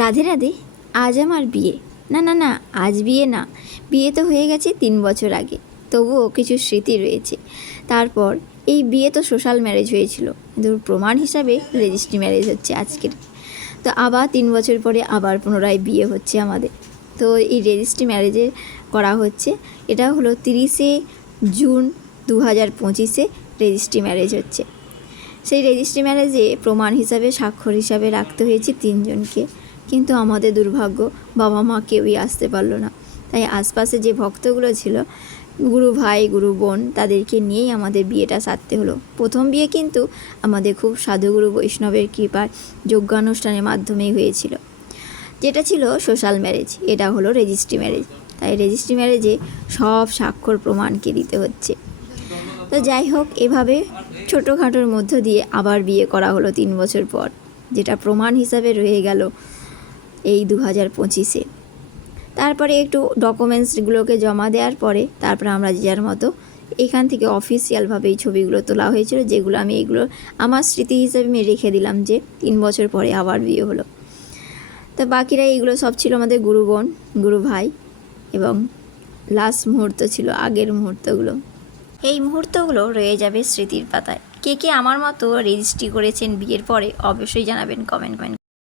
রাধে রাধে। আজ আমার বিয়ে। না না না, আজ বিয়ে না, বিয়ে তো হয়ে গেছে 3 বছর আগে, তবুও কিছু স্মৃতি রয়েছে। তারপর এই বিয়ে তো সোশ্যাল ম্যারেজ হয়েছিল, কিন্তু প্রমাণ হিসাবে রেজিস্ট্রি ম্যারেজ হচ্ছে আজকের। তো আবার 3 বছর পরে আবার পুনরায় বিয়ে হচ্ছে আমাদের। তো এই রেজিস্ট্রি ম্যারেজে করা হচ্ছে, এটা হলো 30শে জুন 2025-এ রেজিস্ট্রি ম্যারেজ হচ্ছে। সেই রেজিস্ট্রি ম্যারেজে প্রমাণ হিসাবে স্বাক্ষর হিসাবে রাখতে হয়েছে 3 জনকে, কিন্তু আমাদের দুর্ভাগ্য বাবা মা কেউই আসতে পারলো না। তাই আশপাশে যে ভক্তগুলো ছিল, গুরু ভাই গুরু বোন, তাদেরকে নিয়েই আমাদের বিয়েটা সারতে হলো। প্রথম বিয়ে কিন্তু আমাদের খুব সাধুগুরু বৈষ্ণবের কৃপায় যজ্ঞানুষ্ঠানের মাধ্যমেই হয়েছিল, যেটা ছিল সোশ্যাল ম্যারেজ। এটা হলো রেজিস্ট্রি ম্যারেজ। তাই রেজিস্ট্রি ম্যারেজে সব স্বাক্ষর প্রমাণকে দিতে হচ্ছে। তো যাই হোক, এভাবে ছোটোখাটোর মধ্য দিয়ে আবার বিয়ে করা হলো 3 বছর পর, যেটা প্রমাণ হিসাবে রয়ে গেল এই 2025-এ। তারপরে একটু ডকুমেন্টসগুলোকে জমা দেওয়ার পরে তারপরে আমরা যে যার মতো এখান থেকে অফিসিয়ালভাবে এই ছবিগুলো তোলা হয়েছিল, যেগুলো আমি এইগুলো আমার স্মৃতি হিসেবে আমি রেখে দিলাম যে 3 বছর পরে আবার বিয়ে হলো। তো বাকিরা এইগুলো সব ছিল আমাদের গুরু বোন গুরু ভাই, এবং লাস্ট মুহূর্ত ছিল আগের মুহূর্তগুলো। এই মুহূর্তগুলো রয়ে যাবে স্মৃতির পাতায়। কে কে আমার মতো রেজিস্ট্রি করেছেন বিয়ের পরে অবশ্যই জানাবেন কমেন্ট